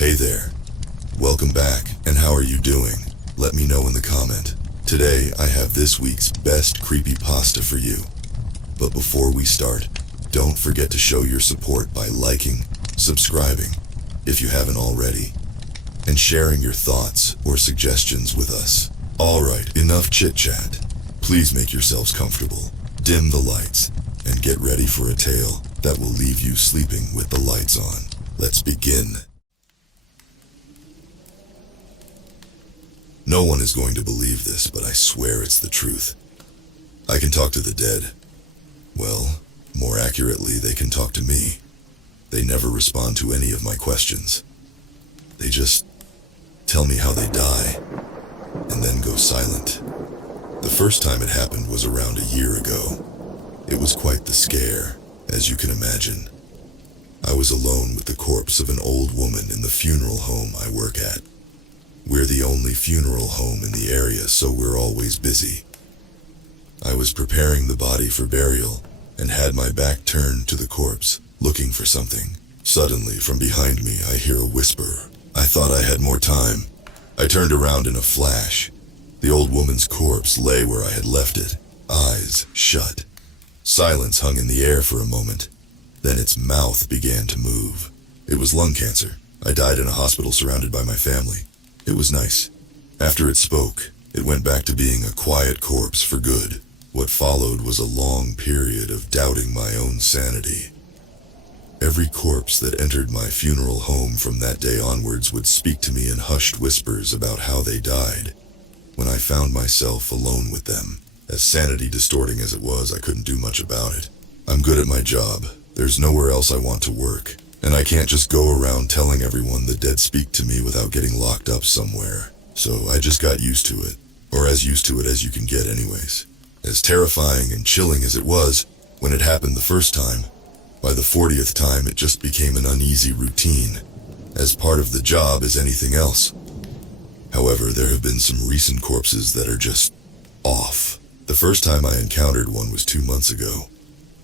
Hey there. Welcome back, and how are you doing? Let me know in the comment. Today, I have this week's best creepypasta for you. But before we start, don't forget to show your support by liking, subscribing, if you haven't already, and sharing your thoughts or suggestions with us. Alright, enough chit-chat. Please make yourselves comfortable, dim the lights, and get ready for a tale that will leave you sleeping with the lights on. Let's begin. No one is going to believe this, but I swear it's the truth. I can talk to the dead. Well, more accurately, they can talk to me. They never respond to any of my questions. They just tell me how they die, and then go silent. The first time it happened was around a year ago. It was quite the scare, as you can imagine. I was alone with the corpse of an old woman in the funeral home I work at. We're the only funeral home in the area, so we're always busy. I was preparing the body for burial and had my back turned to the corpse, looking for something. Suddenly, from behind me, I hear a whisper. I thought I had more time. I turned around in a flash. The old woman's corpse lay where I had left it, eyes shut. Silence hung in the air for a moment. Then its mouth began to move. It was lung cancer. I died in a hospital surrounded by my family. It was nice. After it spoke, it went back to being a quiet corpse for good. What followed was a long period of doubting my own sanity. Every corpse that entered my funeral home from that day onwards would speak to me in hushed whispers about how they died. When I found myself alone with them, as sanity distorting as it was, I couldn't do much about it. I'm good at my job. There's nowhere else I want to work. And I can't just go around telling everyone the dead speak to me without getting locked up somewhere. So I just got used to it. Or as used to it as you can get anyways. As terrifying and chilling as it was when it happened the first time, by the 40th time it just became an uneasy routine, as part of the job as anything else. However, there have been some recent corpses that are just off. The first time I encountered one was 2 months ago.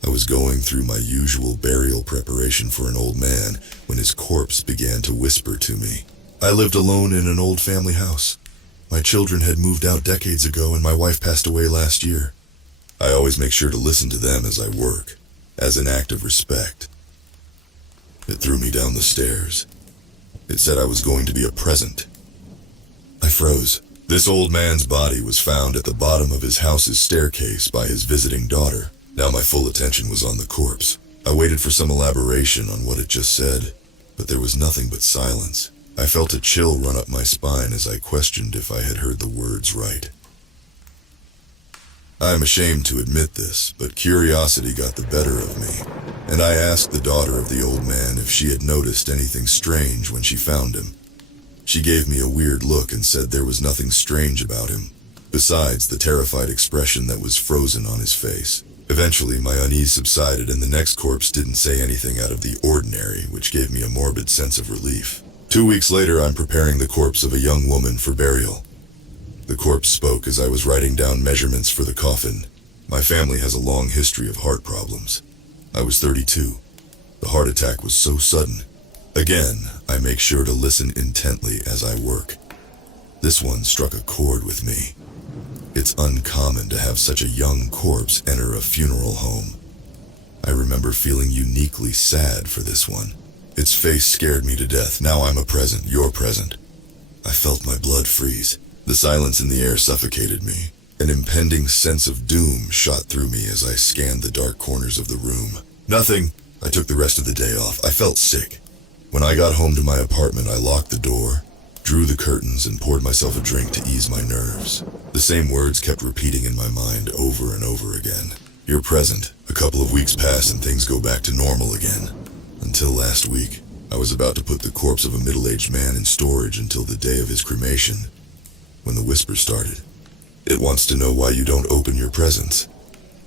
I was going through my usual burial preparation for an old man when his corpse began to whisper to me. I lived alone in an old family house. My children had moved out decades ago and my wife passed away last year. I always make sure to listen to them as I work, as an act of respect. It threw me down the stairs. It said I was going to be a present. I froze. This old man's body was found at the bottom of his house's staircase by his visiting daughter. Now my full attention was on the corpse. I waited for some elaboration on what it just said, but there was nothing but silence. I felt a chill run up my spine as I questioned if I had heard the words right. I am ashamed to admit this, but curiosity got the better of me, and I asked the daughter of the old man if she had noticed anything strange when she found him. She gave me a weird look and said there was nothing strange about him, besides the terrified expression that was frozen on his face. Eventually, my unease subsided and the next corpse didn't say anything out of the ordinary, which gave me a morbid sense of relief. 2 weeks later, I'm preparing the corpse of a young woman for burial. The corpse spoke as I was writing down measurements for the coffin. My family has a long history of heart problems. I was 32. The heart attack was so sudden. Again, I make sure to listen intently as I work. This one struck a chord with me. It's uncommon to have such a young corpse enter a funeral home. I remember feeling uniquely sad for this one. Its face scared me to death. Now I'm a present, you're present. I felt my blood freeze. The silence in the air suffocated me. An impending sense of doom shot through me as I scanned the dark corners of the room. Nothing. I took the rest of the day off. I felt sick. When I got home to my apartment, I locked the door, drew the curtains, and poured myself a drink to ease my nerves. The same words kept repeating in my mind over and over again. You're present. A couple of weeks pass and things go back to normal again. Until last week, I was about to put the corpse of a middle-aged man in storage until the day of his cremation, when the whisper started. It wants to know why you don't open your presents.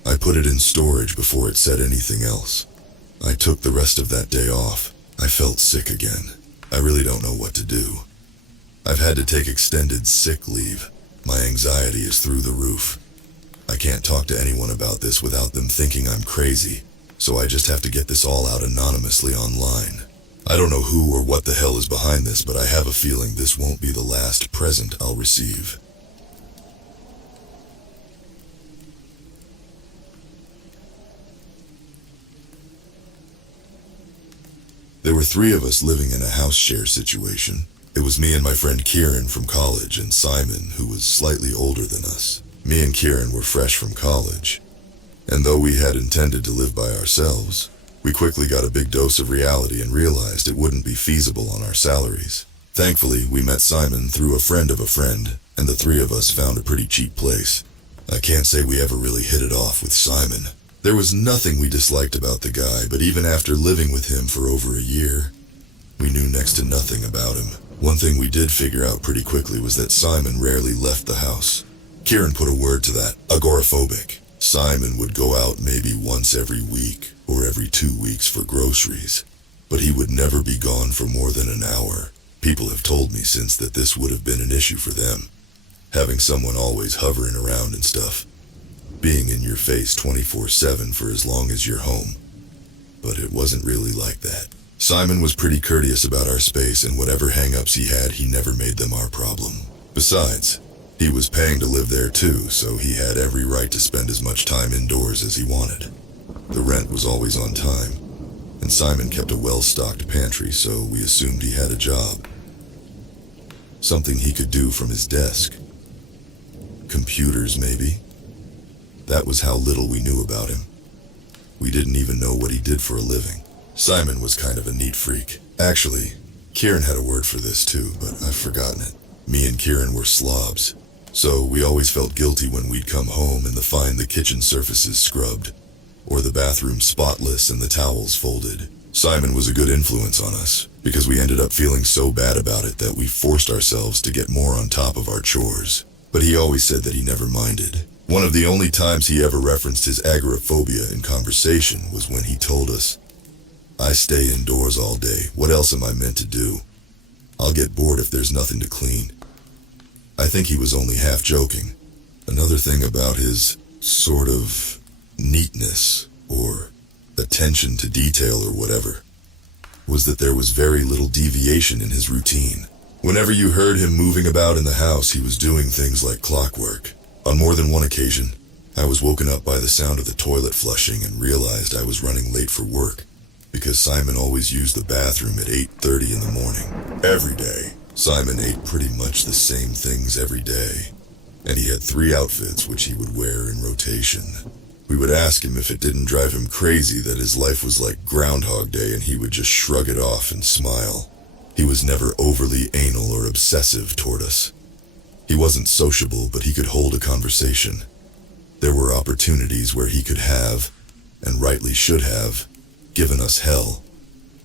I put it in storage before it said anything else. I took the rest of that day off. I felt sick again. I really don't know what to do. I've had to take extended sick leave. My anxiety is through the roof. I can't talk to anyone about this without them thinking I'm crazy, so I just have to get this all out anonymously online. I don't know who or what the hell is behind this, but I have a feeling this won't be the last present I'll receive. There were 3 of us living in a house share situation. It was me and my friend Kieran from college and Simon, who was slightly older than us. Me and Kieran were fresh from college, and though we had intended to live by ourselves, we quickly got a big dose of reality and realized it wouldn't be feasible on our salaries. Thankfully, we met Simon through a friend of a friend, and the 3 of us found a pretty cheap place. I can't say we ever really hit it off with Simon. There was nothing we disliked about the guy, but even after living with him for over a year, we knew next to nothing about him. One thing we did figure out pretty quickly was that Simon rarely left the house. Kieran put a word to that: agoraphobic. Simon would go out maybe once every week or every 2 weeks for groceries, but he would never be gone for more than an hour. People have told me since that this would have been an issue for them, having someone always hovering around and stuff, being in your face 24/7 for as long as you're home. But it wasn't really like that. Simon was pretty courteous about our space, and whatever hang-ups he had, he never made them our problem. Besides, he was paying to live there too, so he had every right to spend as much time indoors as he wanted. The rent was always on time, and Simon kept a well-stocked pantry, so we assumed he had a job. Something he could do from his desk. Computers, maybe? That was how little we knew about him. We didn't even know what he did for a living. Simon was kind of a neat freak. Actually, Kieran had a word for this too, but I've forgotten it. Me and Kieran were slobs, so we always felt guilty when we'd come home and find the kitchen surfaces scrubbed, or the bathroom spotless and the towels folded. Simon was a good influence on us, because we ended up feeling so bad about it that we forced ourselves to get more on top of our chores. But he always said that he never minded. One of the only times he ever referenced his agoraphobia in conversation was when he told us, "I stay indoors all day. What else am I meant to do? I'll get bored if there's nothing to clean." I think he was only half joking. Another thing about his sort of neatness, or attention to detail or whatever, was that there was very little deviation in his routine. Whenever you heard him moving about in the house, he was doing things like clockwork. On more than one occasion, I was woken up by the sound of the toilet flushing and realized I was running late for work, because Simon always used the bathroom at 8:30 in the morning. Every day, Simon ate pretty much the same things every day, and he had 3 outfits which he would wear in rotation. We would ask him if it didn't drive him crazy that his life was like Groundhog Day, and he would just shrug it off and smile. He was never overly anal or obsessive toward us. He wasn't sociable, but he could hold a conversation. There were opportunities where he could have, and rightly should have, given us hell,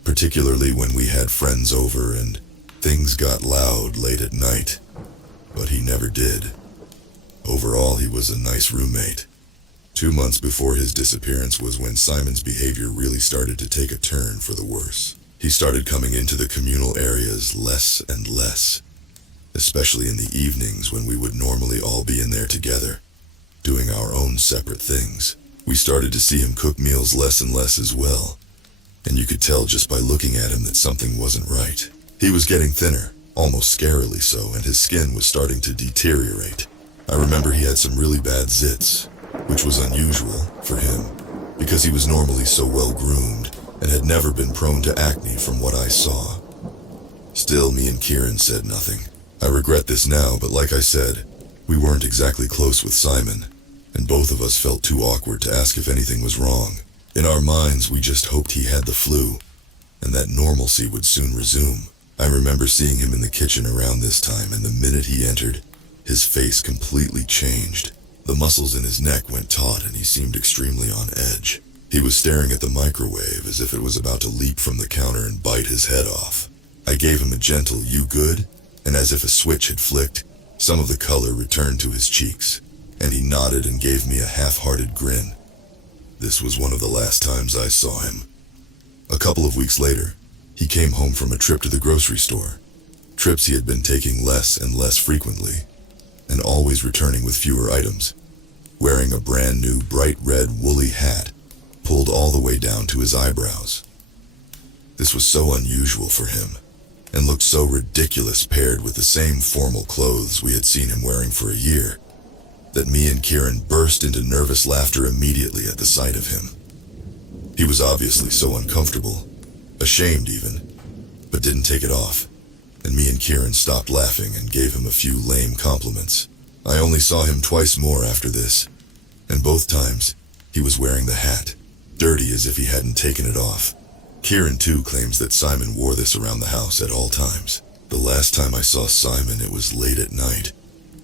particularly when we had friends over and things got loud late at night, but he never did. Overall, he was a nice roommate. 2 months before his disappearance was when Simon's behavior really started to take a turn for the worse. He started coming into the communal areas less and less, especially in the evenings when we would normally all be in there together, doing our own separate things. We started to see him cook meals less and less as well, and you could tell just by looking at him that something wasn't right. He was getting thinner, almost scarily so, and his skin was starting to deteriorate. I remember he had some really bad zits, which was unusual for him, because he was normally so well groomed and had never been prone to acne from what I saw. Still, me and Kieran said nothing. I regret this now, but like I said, we weren't exactly close with Simon, and both of us felt too awkward to ask if anything was wrong. In our minds, we just hoped he had the flu, and that normalcy would soon resume. I remember seeing him in the kitchen around this time, and the minute he entered, his face completely changed. The muscles in his neck went taut, and he seemed extremely on edge. He was staring at the microwave as if it was about to leap from the counter and bite his head off. I gave him a gentle, "You good?" and as if a switch had flicked, some of the color returned to his cheeks, and he nodded and gave me a half-hearted grin. This was one of the last times I saw him. A couple of weeks later, he came home from a trip to the grocery store, trips he had been taking less and less frequently, and always returning with fewer items, wearing a brand new bright red woolly hat, pulled all the way down to his eyebrows. This was so unusual for him, and looked so ridiculous paired with the same formal clothes we had seen him wearing for a year, that me and Kieran burst into nervous laughter immediately at the sight of him. He was obviously so uncomfortable, ashamed even, but didn't take it off, and me and Kieran stopped laughing and gave him a few lame compliments. I only saw him twice more after this, and both times he was wearing the hat, dirty as if he hadn't taken it off. Kieran too claims that Simon wore this around the house at all times. The last time I saw Simon, it was late at night,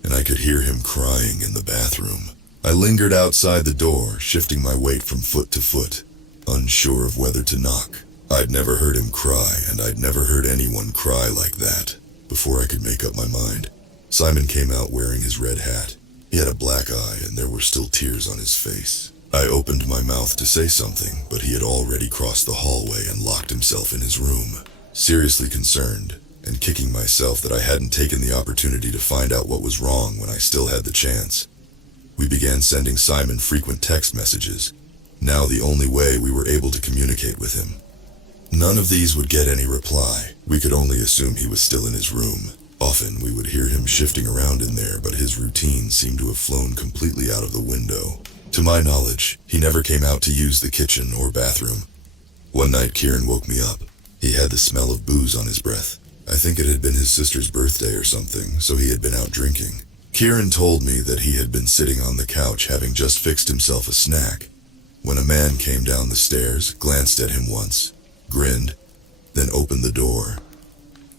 and I could hear him crying in the bathroom. I lingered outside the door, shifting my weight from foot to foot, unsure of whether to knock. I'd never heard him cry, and I'd never heard anyone cry like that. Before I could make up my mind, Simon came out wearing his red hat. He had a black eye, and there were still tears on his face. I opened my mouth to say something, but he had already crossed the hallway and locked himself in his room. Seriously concerned, and kicking myself that I hadn't taken the opportunity to find out what was wrong when I still had the chance, we began sending Simon frequent text messages, now the only way we were able to communicate with him. None of these would get any reply. We could only assume he was still in his room. Often we would hear him shifting around in there, but his routine seemed to have flown completely out of the window. To my knowledge, he never came out to use the kitchen or bathroom. One night Kieran woke me up. He had the smell of booze on his breath. I think it had been his sister's birthday or something, so he had been out drinking. Kieran told me that he had been sitting on the couch having just fixed himself a snack, when a man came down the stairs, glanced at him once, grinned, then opened the door,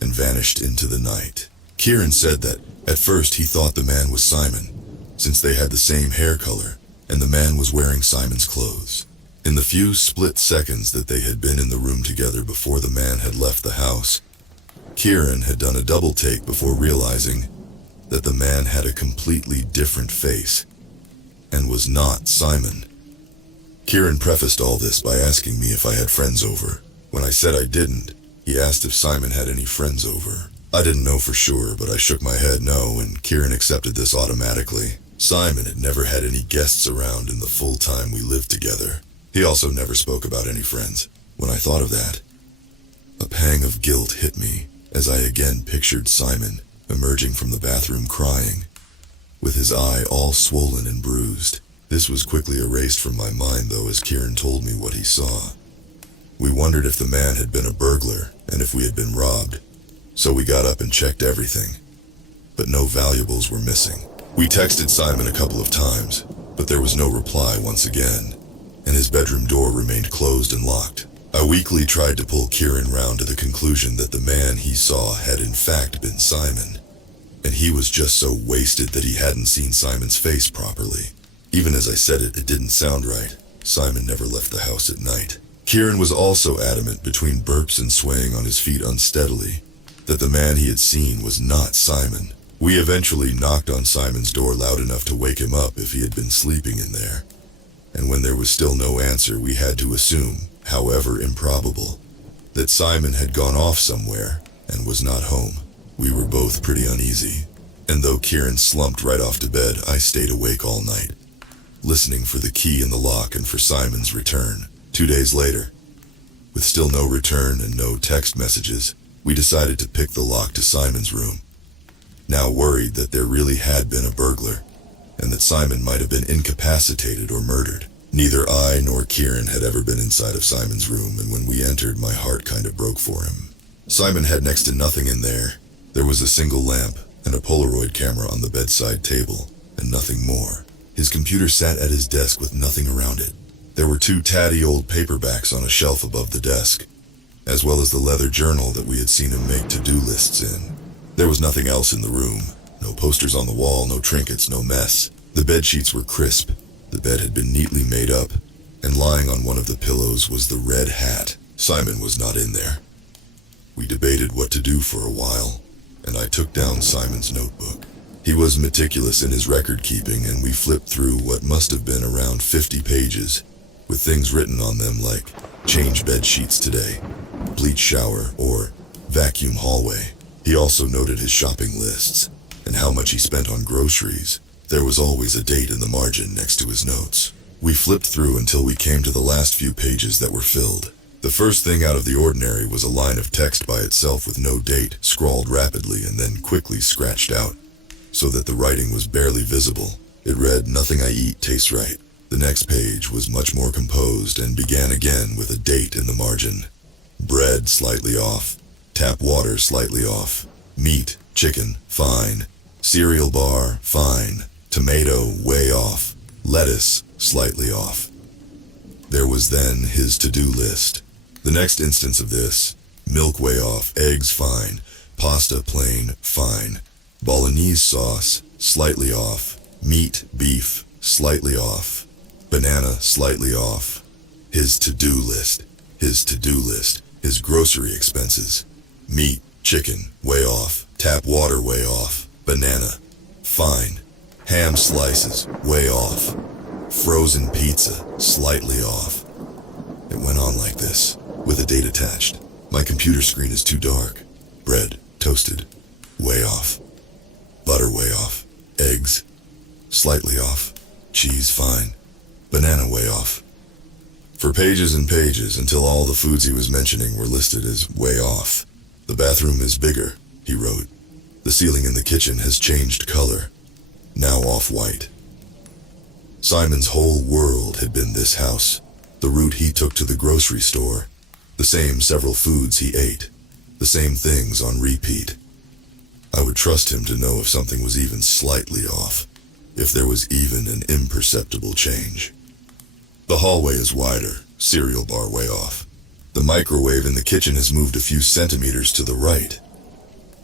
and vanished into the night. Kieran said that, at first he thought the man was Simon, since they had the same hair color, and the man was wearing Simon's clothes. In the few split seconds that they had been in the room together before the man had left the house, Kieran had done a double take before realizing that the man had a completely different face, and was not Simon. Kieran prefaced all this by asking me if I had friends over. When I said I didn't, he asked if Simon had any friends over. I didn't know for sure, but I shook my head no, and Kieran accepted this automatically. Simon had never had any guests around in the full time we lived together. He also never spoke about any friends. When I thought of that, a pang of guilt hit me as I again pictured Simon emerging from the bathroom crying, with his eye all swollen and bruised. This was quickly erased from my mind though as Kieran told me what he saw. We wondered if the man had been a burglar and if we had been robbed, so we got up and checked everything, but no valuables were missing. We texted Simon a couple of times, but there was no reply once again, and his bedroom door remained closed and locked. I weakly tried to pull Kieran round to the conclusion that the man he saw had in fact been Simon, and he was just so wasted that he hadn't seen Simon's face properly. Even as I said it, it didn't sound right. Simon never left the house at night. Kieran was also adamant, between burps and swaying on his feet unsteadily, that the man he had seen was not Simon. We eventually knocked on Simon's door loud enough to wake him up if he had been sleeping in there. And when there was still no answer, we had to assume, however improbable, that Simon had gone off somewhere and was not home. We were both pretty uneasy, and though Kieran slumped right off to bed, I stayed awake all night, listening for the key in the lock and for Simon's return. 2 days later, with still no return and no text messages, we decided to pick the lock to Simon's room, now worried that there really had been a burglar, and that Simon might have been incapacitated or murdered. Neither I nor Kieran had ever been inside of Simon's room, and when we entered, my heart kind of broke for him. Simon had next to nothing in there. There was a single lamp and a Polaroid camera on the bedside table, and nothing more. His computer sat at his desk with nothing around it. There were 2 tatty old paperbacks on a shelf above the desk, as well as the leather journal that we had seen him make to-do lists in. There was nothing else in the room. No posters on the wall, no trinkets, no mess. The bed sheets were crisp. The bed had been neatly made up, and lying on one of the pillows was the red hat. Simon was not in there. We debated what to do for a while, and I took down Simon's notebook. He was meticulous in his record keeping, and we flipped through what must have been around 50 pages, with things written on them like, change bed sheets today, bleach shower, or vacuum hallway. He also noted his shopping lists, and how much he spent on groceries. There was always a date in the margin next to his notes. We flipped through until we came to the last few pages that were filled. The first thing out of the ordinary was a line of text by itself with no date, scrawled rapidly and then quickly scratched out, so that the writing was barely visible. It read, "Nothing I eat tastes right." The next page was much more composed and began again with a date in the margin. Bread slightly off. Tap water slightly off. Meat, chicken, fine. Cereal bar, fine. Tomato, way off. Lettuce, slightly off. There was then his to-do list. The next instance of this: milk way off, eggs fine, pasta plain, fine. Bolognese sauce, slightly off. Meat, beef, slightly off. Banana, slightly off. His to-do list. His to-do list. His grocery expenses. Meat, chicken, way off. Tap water, way off. Banana, fine. Ham slices, way off. Frozen pizza, slightly off. It went on like this, with a date attached. My computer screen is too dark. Bread, toasted, way off. Butter, way off. Eggs, slightly off. Cheese, fine. Banana, way off. For pages and pages, until all the foods he was mentioning were listed as way off. "The bathroom is bigger," he wrote. "The ceiling in the kitchen has changed color, now off-white." Simon's whole world had been this house, the route he took to the grocery store, the same several foods he ate, the same things on repeat. I would trust him to know if something was even slightly off, if there was even an imperceptible change. The hallway is wider, cereal bar way off. The microwave in the kitchen has moved a few centimeters to the right.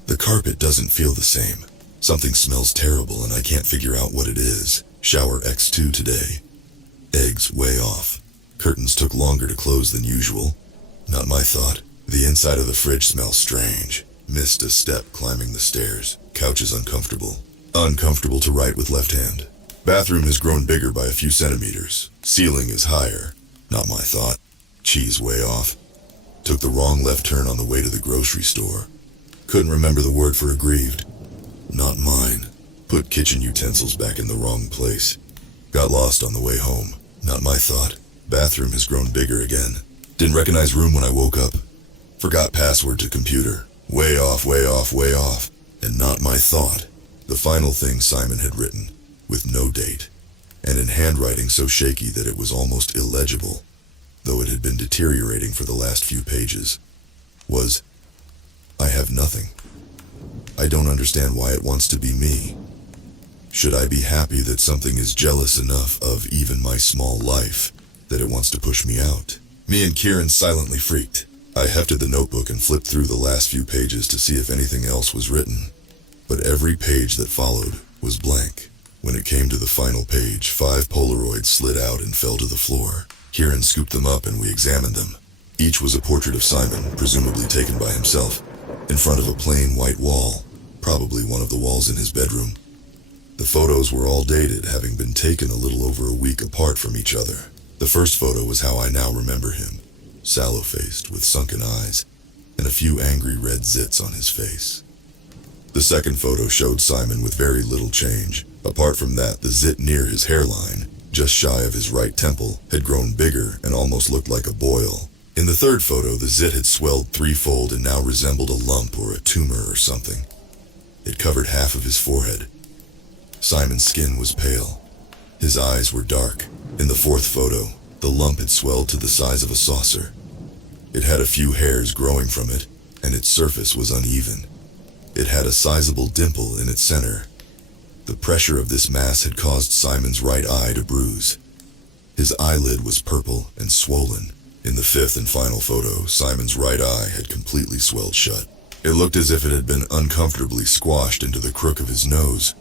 The carpet doesn't feel the same. Something smells terrible and I can't figure out what it is. Shower X2 today. Eggs way off. Curtains took longer to close than usual. Not my thought. The inside of the fridge smells strange. Missed a step climbing the stairs. Couch is uncomfortable. Uncomfortable to write with left hand. Bathroom has grown bigger by a few centimeters. Ceiling is higher. Not my thought. Cheese way off. Took the wrong left turn on the way to the grocery store. Couldn't remember the word for aggrieved. Not mine. Put kitchen utensils back in the wrong place. Got lost on the way home. Not my thought. Bathroom has grown bigger again. Didn't recognize room when I woke up. Forgot password to computer. Way off, way off, way off. And not my thought. The final thing Simon had written, with no date, and in handwriting so shaky that it was almost illegible, though it had been deteriorating for the last few pages, was, "I have nothing. I don't understand why it wants to be me. Should I be happy that something is jealous enough of even my small life that it wants to push me out?" Me and Kieran silently freaked. I hefted the notebook and flipped through the last few pages to see if anything else was written. But every page that followed was blank. When it came to the final page, 5 Polaroids slid out and fell to the floor. Kieran scooped them up and we examined them. Each was a portrait of Simon, presumably taken by himself, in front of a plain white wall, probably one of the walls in his bedroom. The photos were all dated, having been taken a little over a week apart from each other. The first photo was how I now remember him, sallow-faced, with sunken eyes, and a few angry red zits on his face. The second photo showed Simon with very little change. Apart from that, the zit near his hairline, just shy of his right temple, had grown bigger and almost looked like a boil. In the third photo, the zit had swelled threefold and now resembled a lump or a tumor or something. It covered half of his forehead. Simon's skin was pale. His eyes were dark. In the fourth photo, the lump had swelled to the size of a saucer. It had a few hairs growing from it, and its surface was uneven. It had a sizable dimple in its center. The pressure of this mass had caused Simon's right eye to bruise. His eyelid was purple and swollen. In the fifth and final photo, Simon's right eye had completely swelled shut. It looked as if it had been uncomfortably squashed into the crook of his nose,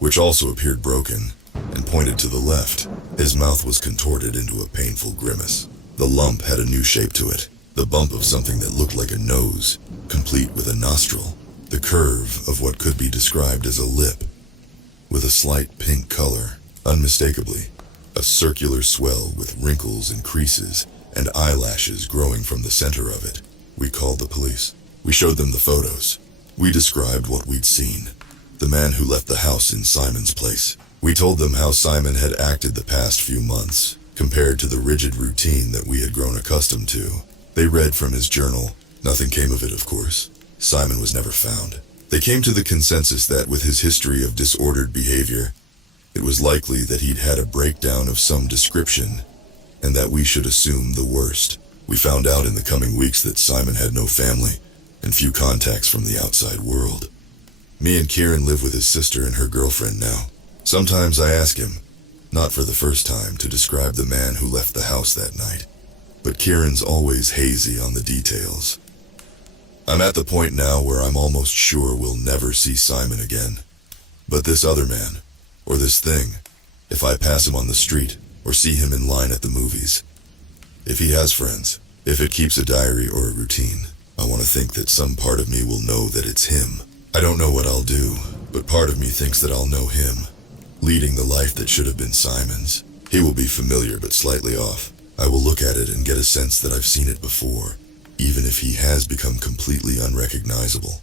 which also appeared broken, and pointed to the left. His mouth was contorted into a painful grimace. The lump had a new shape to it, the bump of something that looked like a nose, complete with a nostril, the curve of what could be described as a lip, with a slight pink color, unmistakably, a circular swell with wrinkles and creases, and eyelashes growing from the center of it. We called the police. We showed them the photos. We described what we'd seen. The man who left the house in Simon's place. We told them how Simon had acted the past few months, compared to the rigid routine that we had grown accustomed to. They read from his journal. Nothing came of it, of course. Simon was never found. They came to the consensus that with his history of disordered behavior, it was likely that he'd had a breakdown of some description, and that we should assume the worst. We found out in the coming weeks that Simon had no family, and few contacts from the outside world. Me and Kieran live with his sister and her girlfriend now. Sometimes I ask him, not for the first time, to describe the man who left the house that night. But Kieran's always hazy on the details. I'm at the point now where I'm almost sure we'll never see Simon again. But this other man, or this thing, if I pass him on the street, or see him in line at the movies, if he has friends, if it keeps a diary or a routine, I want to think that some part of me will know that it's him. I don't know what I'll do, but part of me thinks that I'll know him, leading the life that should have been Simon's. He will be familiar but slightly off. I will look at it and get a sense that I've seen it before, even if he has become completely unrecognizable.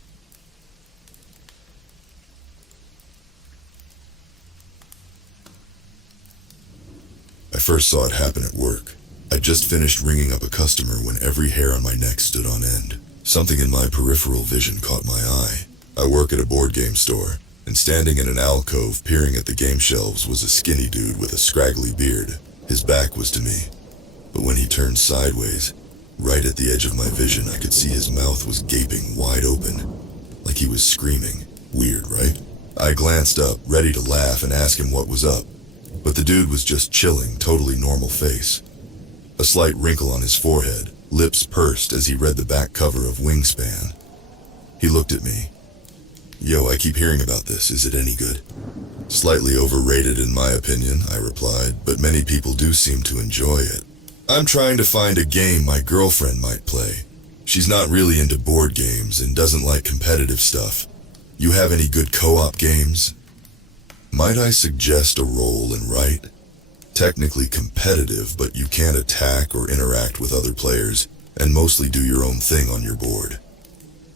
I first saw it happen at work. I'd just finished ringing up a customer when every hair on my neck stood on end. Something in my peripheral vision caught my eye. I work at a board game store, and standing in an alcove peering at the game shelves was a skinny dude with a scraggly beard. His back was to me, but when he turned sideways, right at the edge of my vision, I could see his mouth was gaping wide open, like he was screaming. Weird, right? I glanced up, ready to laugh and ask him what was up, but the dude was just chilling, totally normal face. A slight wrinkle on his forehead, lips pursed as he read the back cover of Wingspan. He looked at me. "Yo, I keep hearing about this. Is it any good?" "Slightly overrated in my opinion," I replied, "but many people do seem to enjoy it." "I'm trying to find a game my girlfriend might play. She's not really into board games and doesn't like competitive stuff. You have any good co-op games?" "Might I suggest a roll and write? Technically competitive, but you can't attack or interact with other players, and mostly do your own thing on your board.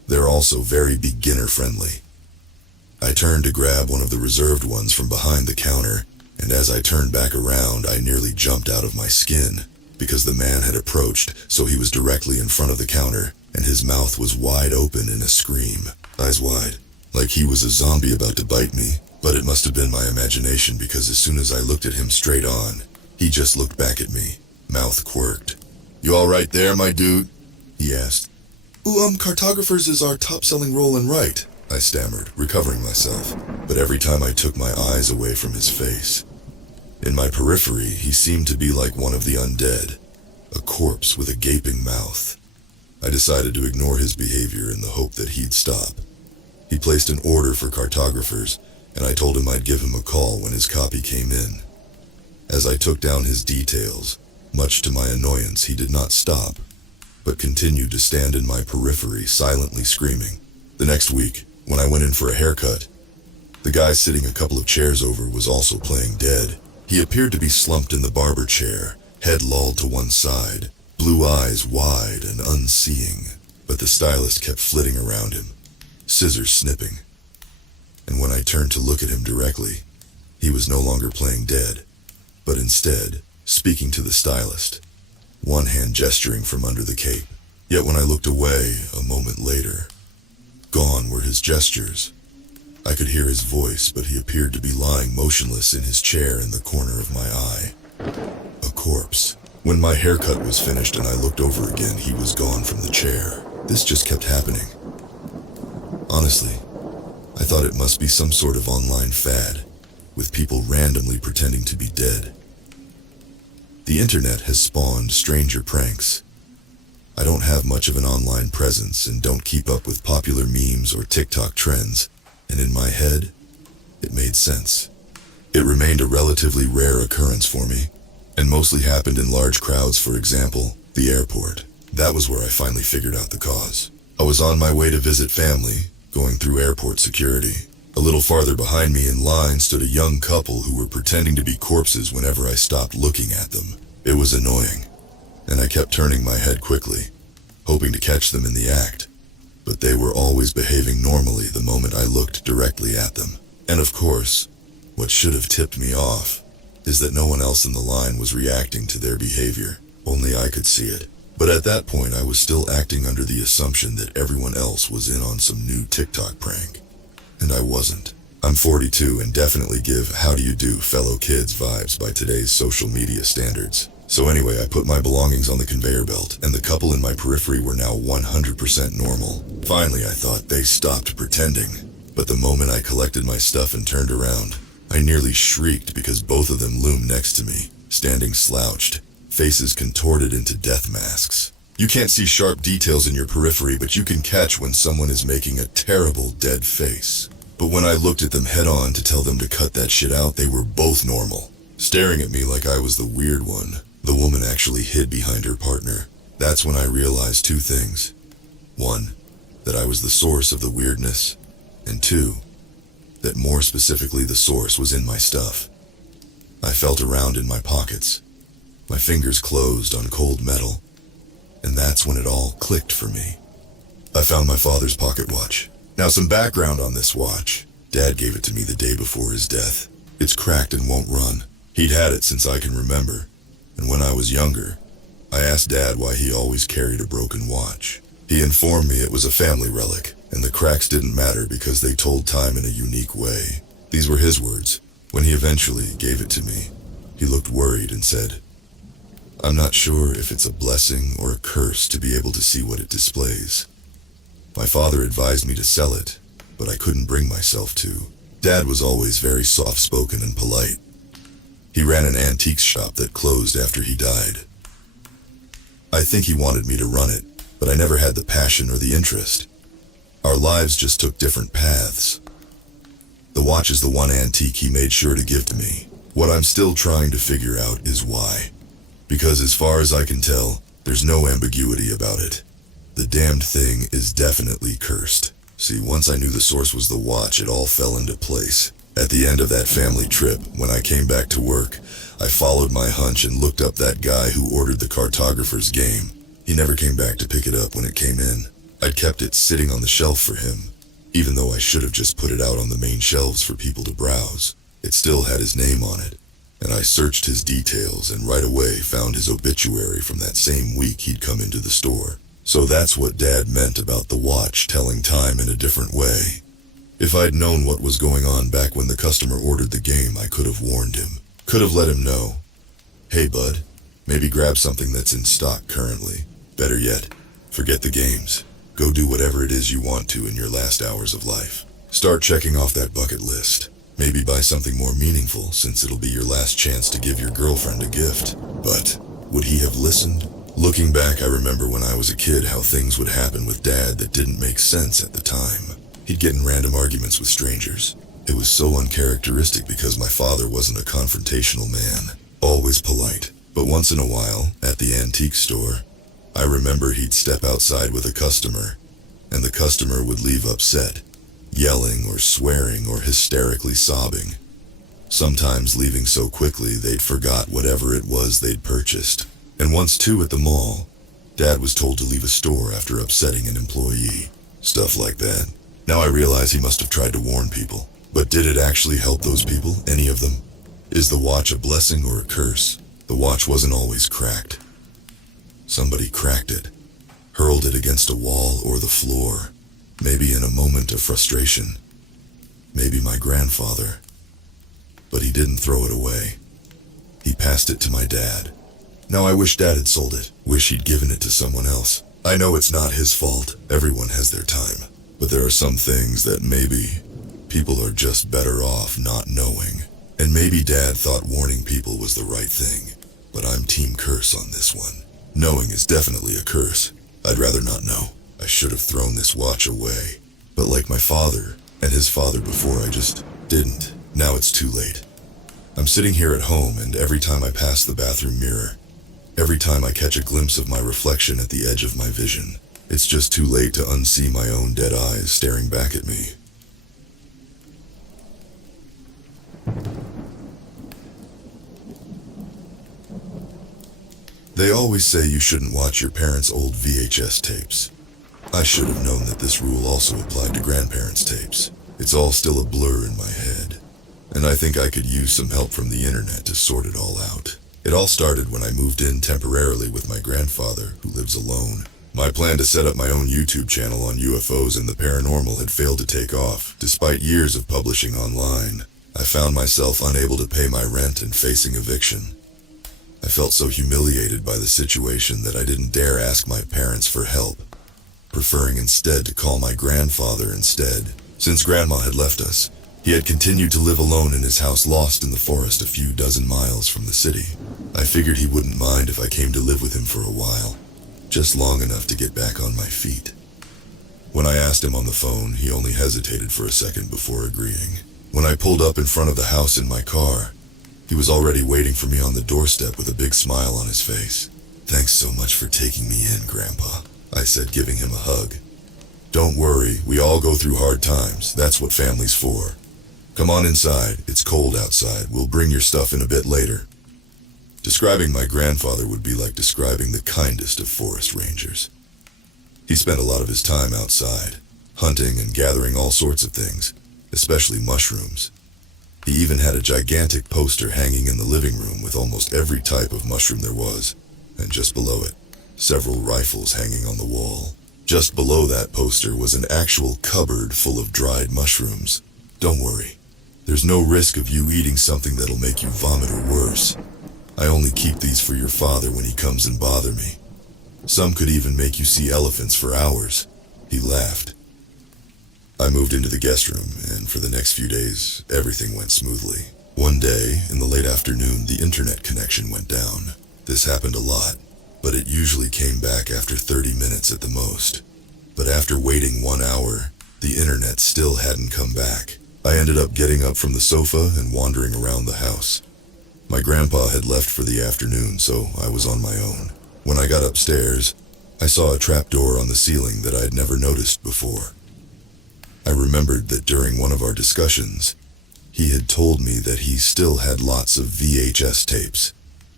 They're also very beginner-friendly." I turned to grab one of the reserved ones from behind the counter, and as I turned back around, I nearly jumped out of my skin, because the man had approached, so he was directly in front of the counter, and his mouth was wide open in a scream, eyes wide, like he was a zombie about to bite me. But it must have been my imagination, because as soon as I looked at him straight on, he just looked back at me, mouth quirked. "You all right there, my dude?" he asked. Cartographers is our top-selling roll and write," I stammered, recovering myself, but every time I took my eyes away from his face. In my periphery, he seemed to be like one of the undead, a corpse with a gaping mouth. I decided to ignore his behavior in the hope that he'd stop. He placed an order for cartographers, and I told him I'd give him a call when his copy came in. As I took down his details, much to my annoyance, he did not stop, but continued to stand in my periphery, silently screaming. The next week, when I went in for a haircut, the guy sitting a couple of chairs over was also playing dead. He appeared to be slumped in the barber chair, head lolled to one side, blue eyes wide and unseeing, but the stylist kept flitting around him, scissors snipping. And when I turned to look at him directly, he was no longer playing dead, but instead speaking to the stylist, one hand gesturing from under the cape. Yet when I looked away a moment later, gone were his gestures. I could hear his voice, but he appeared to be lying motionless in his chair in the corner of my eye. A corpse. When my haircut was finished and I looked over again, he was gone from the chair. This just kept happening. Honestly, I thought it must be some sort of online fad, with people randomly pretending to be dead. The internet has spawned stranger pranks. I don't have much of an online presence and don't keep up with popular memes or TikTok trends, and in my head, it made sense. It remained a relatively rare occurrence for me, and mostly happened in large crowds, for example, the airport. That was where I finally figured out the cause. I was on my way to visit family, going through airport security. A little farther behind me in line stood a young couple who were pretending to be corpses whenever I stopped looking at them. It was annoying, and I kept turning my head quickly, hoping to catch them in the act. But they were always behaving normally the moment I looked directly at them. And of course, what should have tipped me off is that no one else in the line was reacting to their behavior. Only I could see it. But at that point, I was still acting under the assumption that everyone else was in on some new TikTok prank. And I wasn't. I'm 42 and definitely give how do you do fellow kids vibes by today's social media standards. So anyway, I put my belongings on the conveyor belt, and the couple in my periphery were now 100% normal. Finally, I thought they stopped pretending. But the moment I collected my stuff and turned around, I nearly shrieked because both of them loomed next to me, standing slouched, faces contorted into death masks. You can't see sharp details in your periphery, but you can catch when someone is making a terrible dead face. But when I looked at them head on to tell them to cut that shit out, they were both normal, staring at me like I was the weird one. The woman actually hid behind her partner. That's when I realized two things. One, that I was the source of the weirdness. And two, that more specifically the source was in my stuff. I felt around in my pockets. My fingers closed on cold metal. And that's when it all clicked for me. I found my father's pocket watch. Now some background on this watch. Dad gave it to me the day before his death. It's cracked and won't run. He'd had it since I can remember. And when I was younger, I asked Dad why he always carried a broken watch. He informed me it was a family relic, and the cracks didn't matter because they told time in a unique way. These were his words. When he eventually gave it to me, he looked worried and said, "I'm not sure if it's a blessing or a curse to be able to see what it displays." My father advised me to sell it, but I couldn't bring myself to. Dad was always very soft-spoken and polite. He ran an antiques shop that closed after he died. I think he wanted me to run it, but I never had the passion or the interest. Our lives just took different paths. The watch is the one antique he made sure to give to me. What I'm still trying to figure out is why. Because as far as I can tell, there's no ambiguity about it. The damned thing is definitely cursed. See, once I knew the source was the watch, it all fell into place. At the end of that family trip, when I came back to work, I followed my hunch and looked up that guy who ordered the cartographer's game. He never came back to pick it up when it came in. I'd kept it sitting on the shelf for him, even though I should have just put it out on the main shelves for people to browse. It still had his name on it, and I searched his details and right away found his obituary from that same week he'd come into the store. So that's what Dad meant about the watch telling time in a different way. If I'd known what was going on back when the customer ordered the game, I could have warned him. Could have let him know, "Hey bud, maybe grab something that's in stock currently. Better yet, forget the games. Go do whatever it is you want to in your last hours of life. Start checking off that bucket list. Maybe buy something more meaningful, since it'll be your last chance to give your girlfriend a gift." But would he have listened? Looking back, I remember when I was a kid how things would happen with Dad that didn't make sense at the time. He'd get in random arguments with strangers. It was so uncharacteristic because my father wasn't a confrontational man, always polite. But once in a while, at the antique store, I remember he'd step outside with a customer, and the customer would leave upset, yelling or swearing or hysterically sobbing. Sometimes leaving so quickly they'd forgot whatever it was they'd purchased. And once too at the mall, Dad was told to leave a store after upsetting an employee. Stuff like that. Now I realize he must have tried to warn people. But did it actually help those people? Any of them? Is the watch a blessing or a curse? The watch wasn't always cracked. Somebody cracked it, hurled it against a wall or the floor, maybe in a moment of frustration. Maybe my grandfather. But he didn't throw it away. He passed it to my dad. Now I wish Dad had sold it. Wish he'd given it to someone else. I know it's not his fault. Everyone has their time. But there are some things that maybe people are just better off not knowing. And maybe Dad thought warning people was the right thing. But I'm team curse on this one. Knowing is definitely a curse. I'd rather not know. I should have thrown this watch away. But like my father and his father before, I just didn't. Now it's too late. I'm sitting here at home, and every time I pass the bathroom mirror, every time I catch a glimpse of my reflection at the edge of my vision, it's just too late to unsee my own dead eyes staring back at me. They always say you shouldn't watch your parents' old VHS tapes. I should have known that this rule also applied to grandparents' tapes. It's all still a blur in my head, and I think I could use some help from the internet to sort it all out. It all started when I moved in temporarily with my grandfather, who lives alone. My plan to set up my own YouTube channel on UFOs and the paranormal had failed to take off, despite years of publishing online. I found myself unable to pay my rent and facing eviction. I felt so humiliated by the situation that I didn't dare ask my parents for help, preferring instead to call my grandfather instead. Since Grandma had left us, he had continued to live alone in his house lost in the forest a few dozen miles from the city. I figured he wouldn't mind if I came to live with him for a while, just long enough to get back on my feet. When I asked him on the phone, he only hesitated for a second before agreeing. When I pulled up in front of the house in my car, he was already waiting for me on the doorstep with a big smile on his face. "Thanks so much for taking me in, Grandpa," I said, giving him a hug. "Don't worry, we all go through hard times. That's what family's for. Come on inside, it's cold outside. We'll bring your stuff in a bit later." Describing my grandfather would be like describing the kindest of forest rangers. He spent a lot of his time outside, hunting and gathering all sorts of things, especially mushrooms. He even had a gigantic poster hanging in the living room with almost every type of mushroom there was, and just below it, several rifles hanging on the wall. Just below that poster was an actual cupboard full of dried mushrooms. "Don't worry, there's no risk of you eating something that'll make you vomit or worse. I only keep these for your father when he comes and bother me. Some could even make you see elephants for hours." He laughed. I moved into the guest room, and for the next few days, everything went smoothly. One day, in the late afternoon, the internet connection went down. This happened a lot, but it usually came back after 30 minutes at the most. But after waiting 1 hour, the internet still hadn't come back. I ended up getting up from the sofa and wandering around the house. My grandpa had left for the afternoon, so I was on my own. When I got upstairs, I saw a trapdoor on the ceiling that I had never noticed before. I remembered that during one of our discussions, he had told me that he still had lots of VHS tapes,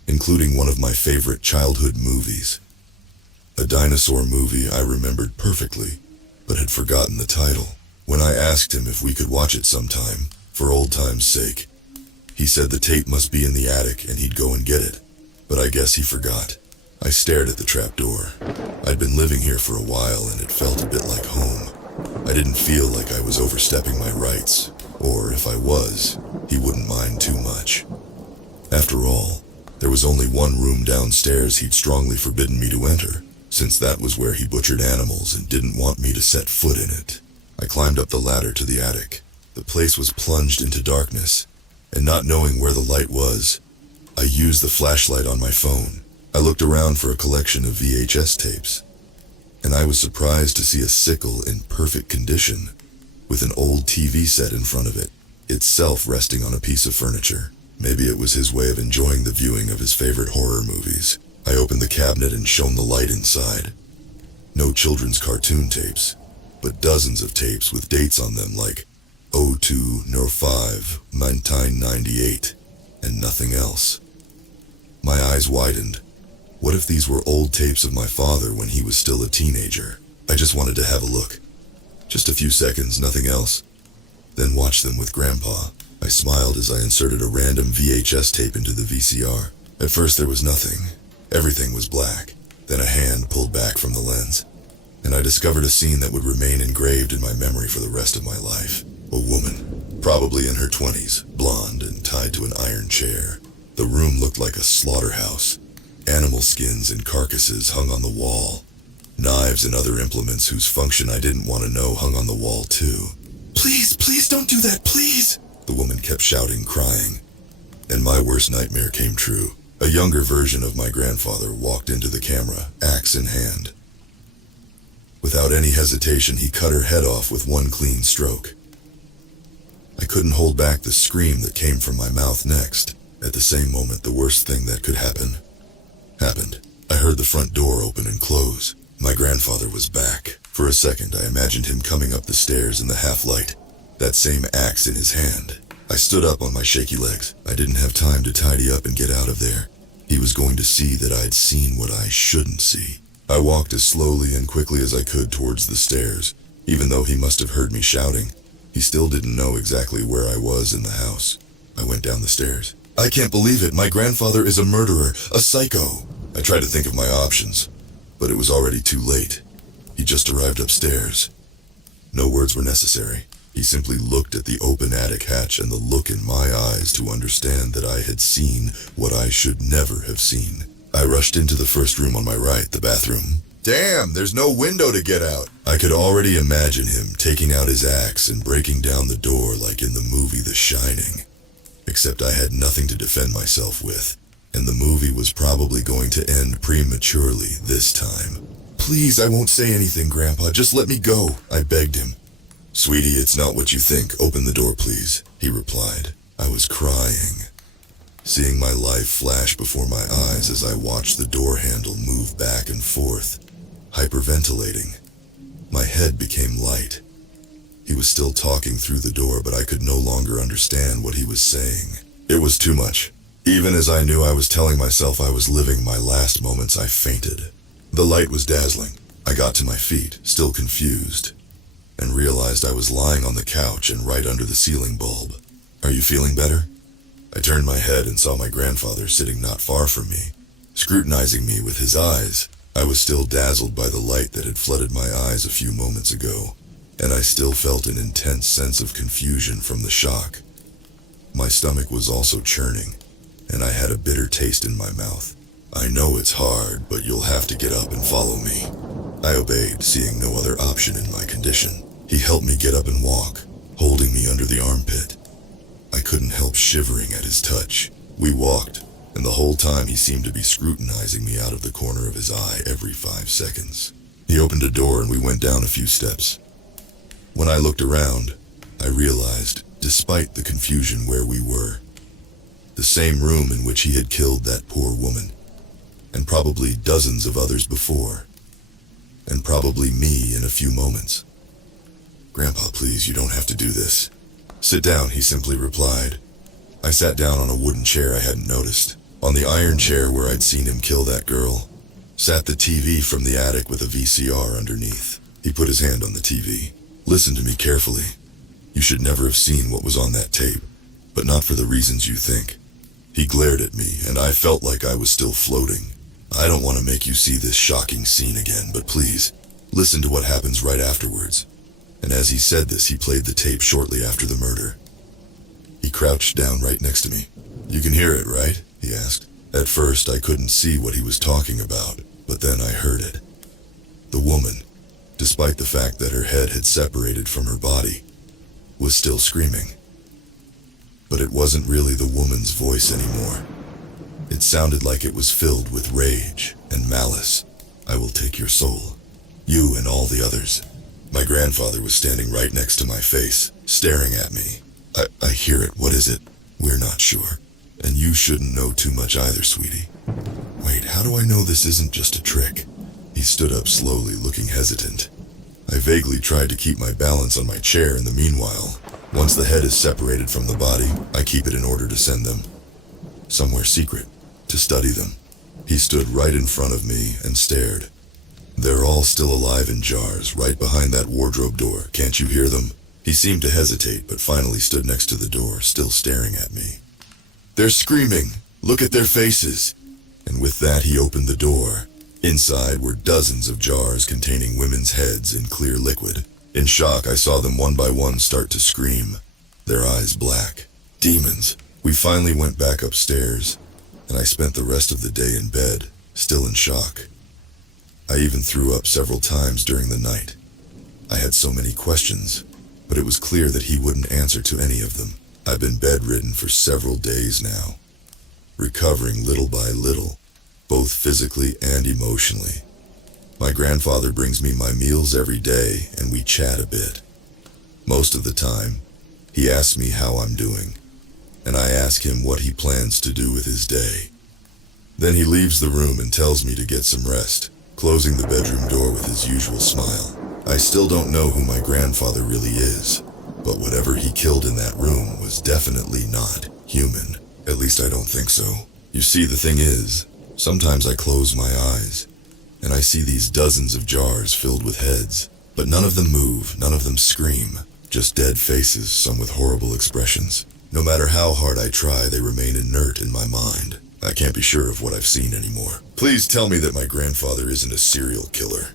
including one of my favorite childhood movies. A dinosaur movie I remembered perfectly, but had forgotten the title. When I asked him if we could watch it sometime, for old time's sake, he said the tape must be in the attic and he'd go and get it, but I guess he forgot. I stared at the trapdoor. I'd been living here for a while and it felt a bit like home. I didn't feel like I was overstepping my rights, or if I was, he wouldn't mind too much. After all, there was only one room downstairs he'd strongly forbidden me to enter, since that was where he butchered animals and didn't want me to set foot in it. I climbed up the ladder to the attic. The place was plunged into darkness, and not knowing where the light was, I used the flashlight on my phone. I looked around for a collection of VHS tapes, and I was surprised to see a sickle in perfect condition, with an old TV set in front of it, itself resting on a piece of furniture. Maybe it was his way of enjoying the viewing of his favorite horror movies. I opened the cabinet and shone the light inside. No children's cartoon tapes, but dozens of tapes with dates on them like 02/05, 1998, and nothing else. My eyes widened. What if these were old tapes of my father when he was still a teenager? I just wanted to have a look. Just a few seconds, nothing else. Then watch them with Grandpa. I smiled as I inserted a random VHS tape into the VCR. At first there was nothing. Everything was black. Then a hand pulled back from the lens, and I discovered a scene that would remain engraved in my memory for the rest of my life. A woman, probably in her 20s, blonde and tied to an iron chair. The room looked like a slaughterhouse. Animal skins and carcasses hung on the wall. Knives and other implements whose function I didn't want to know hung on the wall too. "Please, please don't do that, please!" the woman kept shouting, crying. And my worst nightmare came true. A younger version of my grandfather walked into the camera, axe in hand. Without any hesitation, he cut her head off with one clean stroke. I couldn't hold back the scream that came from my mouth next. At the same moment, the worst thing that could happen happened. I heard the front door open and close. My grandfather was back. For a second, I imagined him coming up the stairs in the half-light, that same axe in his hand. I stood up on my shaky legs. I didn't have time to tidy up and get out of there. He was going to see that I'd seen what I shouldn't see. I walked as slowly and quickly as I could towards the stairs. Even though he must have heard me shouting, he still didn't know exactly where I was in the house. I went down the stairs. I can't believe it. My grandfather is a murderer, a psycho. I tried to think of my options, but it was already too late. He just arrived upstairs. No words were necessary. He simply looked at the open attic hatch and the look in my eyes to understand that I had seen what I should never have seen. I rushed into the first room on my right, the bathroom. Damn, there's no window to get out. I could already imagine him taking out his axe and breaking down the door like in the movie The Shining. Except I had nothing to defend myself with, and the movie was probably going to end prematurely this time. Please, I won't say anything, Grandpa. Just let me go, I begged him. Sweetie, it's not what you think. Open the door, please, he replied. I was crying, seeing my life flash before my eyes as I watched the door handle move back and forth, hyperventilating. My head became light. He was still talking through the door, but I could no longer understand what he was saying. It was too much. Even as I knew I was telling myself I was living my last moments, I fainted. The light was dazzling. I got to my feet, still confused, and realized I was lying on the couch and right under the ceiling bulb. Are you feeling better? I turned my head and saw my grandfather sitting not far from me, scrutinizing me with his eyes. I was still dazzled by the light that had flooded my eyes a few moments ago, and I still felt an intense sense of confusion from the shock. My stomach was also churning, and I had a bitter taste in my mouth. I know it's hard, but you'll have to get up and follow me. I obeyed, seeing no other option in my condition. He helped me get up and walk, holding me under the armpit. I couldn't help shivering at his touch. We walked, and the whole time he seemed to be scrutinizing me out of the corner of his eye every 5 seconds. He opened a door and we went down a few steps. When I looked around, I realized, despite the confusion, where we were. The same room in which he had killed that poor woman, and probably dozens of others before, and probably me in a few moments. Grandpa, please, you don't have to do this. Sit down, he simply replied. I sat down on a wooden chair I hadn't noticed. On the iron chair where I'd seen him kill that girl, sat the TV from the attic with a VCR underneath. He put his hand on the TV. Listen to me carefully. You should never have seen what was on that tape, but not for the reasons you think. He glared at me, and I felt like I was still floating. I don't want to make you see this shocking scene again, but please, listen to what happens right afterwards. And as he said this, he played the tape shortly after the murder. He crouched down right next to me. You can hear it, right? He asked. At first, I couldn't see what he was talking about, but then I heard it. The woman, despite the fact that her head had separated from her body, was still screaming. But it wasn't really the woman's voice anymore. It sounded like it was filled with rage and malice. I will take your soul, you and all the others. My grandfather was standing right next to my face, staring at me. I hear it. What is it? We're not sure. And you shouldn't know too much either, sweetie. Wait, how do I know this isn't just a trick? He stood up slowly, looking hesitant. I vaguely tried to keep my balance on my chair in the meanwhile. Once the head is separated from the body, I keep it in order to send them somewhere secret, to study them. He stood right in front of me and stared. They're all still alive in jars, right behind that wardrobe door. Can't you hear them? He seemed to hesitate, but finally stood next to the door, still staring at me. They're screaming. Look at their faces. And with that, he opened the door. Inside were dozens of jars containing women's heads in clear liquid. In shock, I saw them one by one start to scream, their eyes black. Demons. We finally went back upstairs, and I spent the rest of the day in bed, still in shock. I even threw up several times during the night. I had so many questions, but it was clear that he wouldn't answer to any of them. I've been bedridden for several days now, recovering little by little, both physically and emotionally. My grandfather brings me my meals every day, and we chat a bit. Most of the time, he asks me how I'm doing, and I ask him what he plans to do with his day. Then he leaves the room and tells me to get some rest, closing the bedroom door with his usual smile. I still don't know who my grandfather really is, but whatever he killed in that room was definitely not human. At least I don't think so. You see, the thing is, sometimes I close my eyes, and I see these dozens of jars filled with heads, but none of them move, none of them scream, just dead faces, some with horrible expressions. No matter how hard I try, they remain inert in my mind. I can't be sure of what I've seen anymore. Please tell me that my grandfather isn't a serial killer.